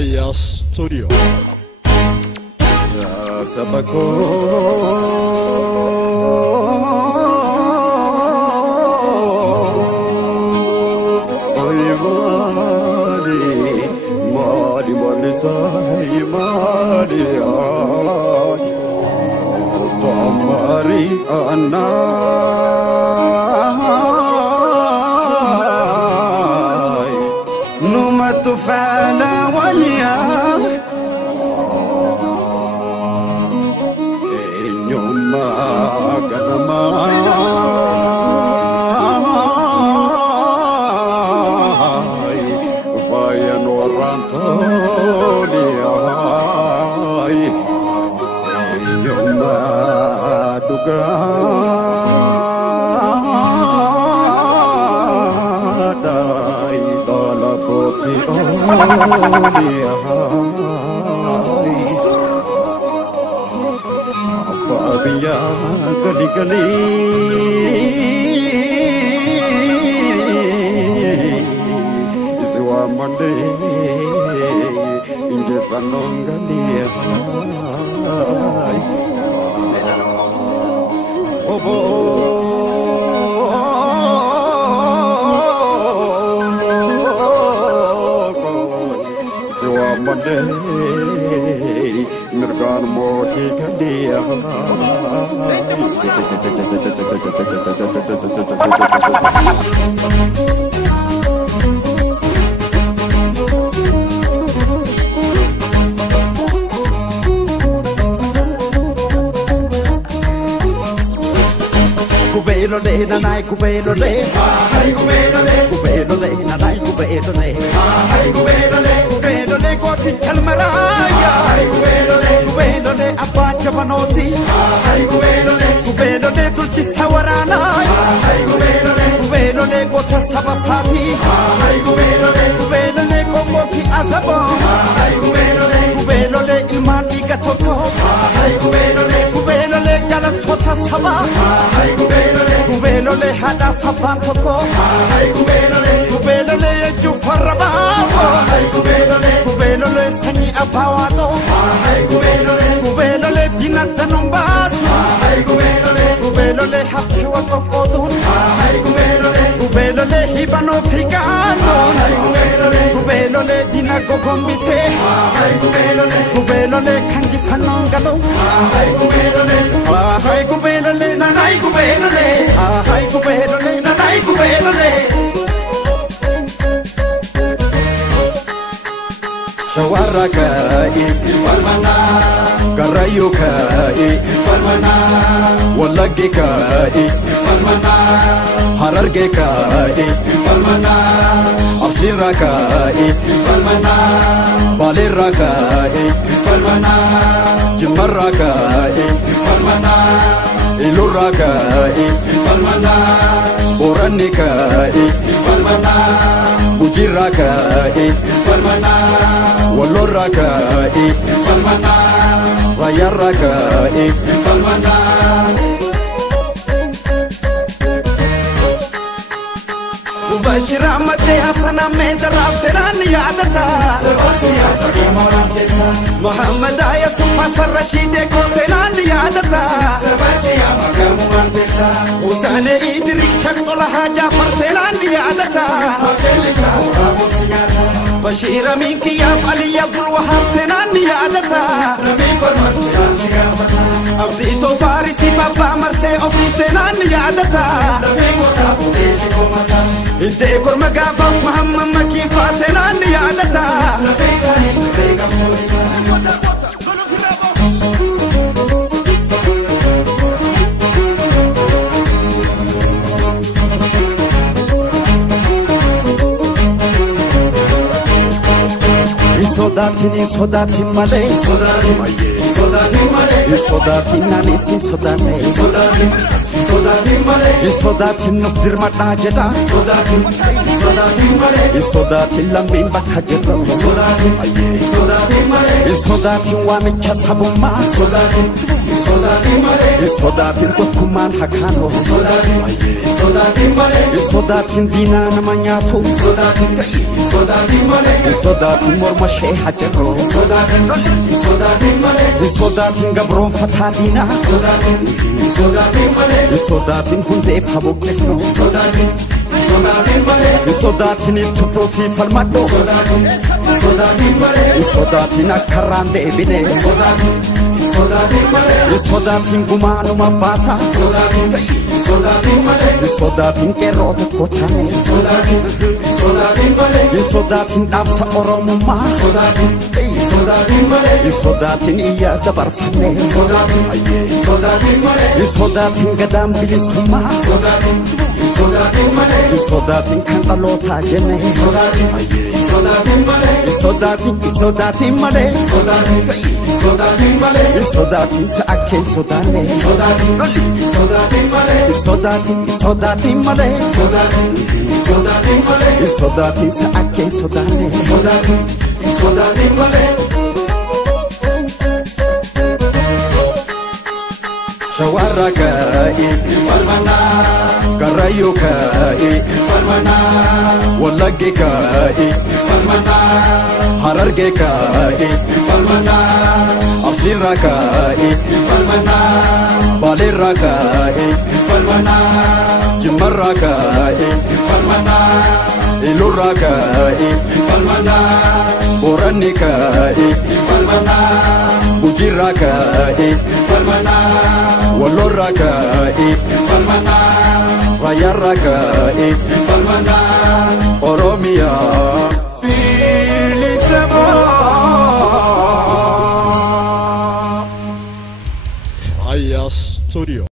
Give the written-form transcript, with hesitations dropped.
Aya Studio. Ya sabako Say Maria, Tomari Anna, Numatu Fana Walia, Enyuma Kadama, Vayanoranta. Biya gali gali Iswa mande inje fanongali Obo Iswa mande Mirgan mohi galia Kubelo le nanai kubelo le hai kubelo le nanai kubelo le hai kubelo le koti chalmaraya hai kubelo le apacha banoti hai kubelo le tulchi sawarana hai kubelo le gota sabasati hai kubelo le kongo fi azabo hai kubelo le ilmani gatoko hai kubelo le jalan chota saba hai kubelo le hada saban toko hai kubelo le jufaraba hai kubelo le sani abawato hai kubelo le dinata nombasu hai kubelo le happy wa kokodun hai kubelo le hibano figano hai kubelo le dinako kombise hai kubelo le kanji fanongalo hai kubelo le nanai kubelo le hai kubelo le nanai kubelo le Shawaraka Farmana Karayuka Farmana Walagika Farmana Harargeka Farmana Arsiraka Farmana Baliraka Farmana Jimaraka Farmana Iluraka Farmana Oranika Farmana Ujiraka Farmana Waloraka Farmana Rayaraka Farmana Ubashira mate hasana medra serani yadata Sebastiya bagi morantesa Muhammad ayat sumasa rashide ko serani yadata Sebastiya bagi morantesa Usane idrik shaktola haja par serani yadata Makelika urabot siyata Bashira minki ya aliya gulwahar serani yadata Nabi farmat siyan sigafata Abdi to farisi fabba marse ofi serani yadata Nabi motabu desi komata Inte korma gafa Muhammad maki fasenani yadata La feisani bega solita Kota golo firabo Sodatin male Sodatin nani Sodatin nufdir mata jeda Sodatin lambin bakha jeda Sodatin wamicha sabuma Sodatin tokkuman hakano Sodatin dina namanyatu Sodatin mormashe hajero Sodatin gabron fatadina Sodatin hunde fabokefno Sodatin itufrofi falmado Sodatin akarande ebine Sodatin gumano mabasa Sodatin kerota kotane Sodatin dapsa oromuma Sodatin iya dabarfane Sodatin gadam bilisuma Sodatin kantalota jene Sodatin male Sodatin saaken sodane Sodatin male Sodatin saaken sodane Sodatin male Shawarakai falmana Karayukai falmana Walagikai falmana Harargekai falmana Absirakai falmana Balirakai falmana Jimarakai falmana Ilurakai falmana Boranikai falmana Bujirakai falmana Walorakai falmana Rayarakai falmana Oromia Filitsema Raya Studio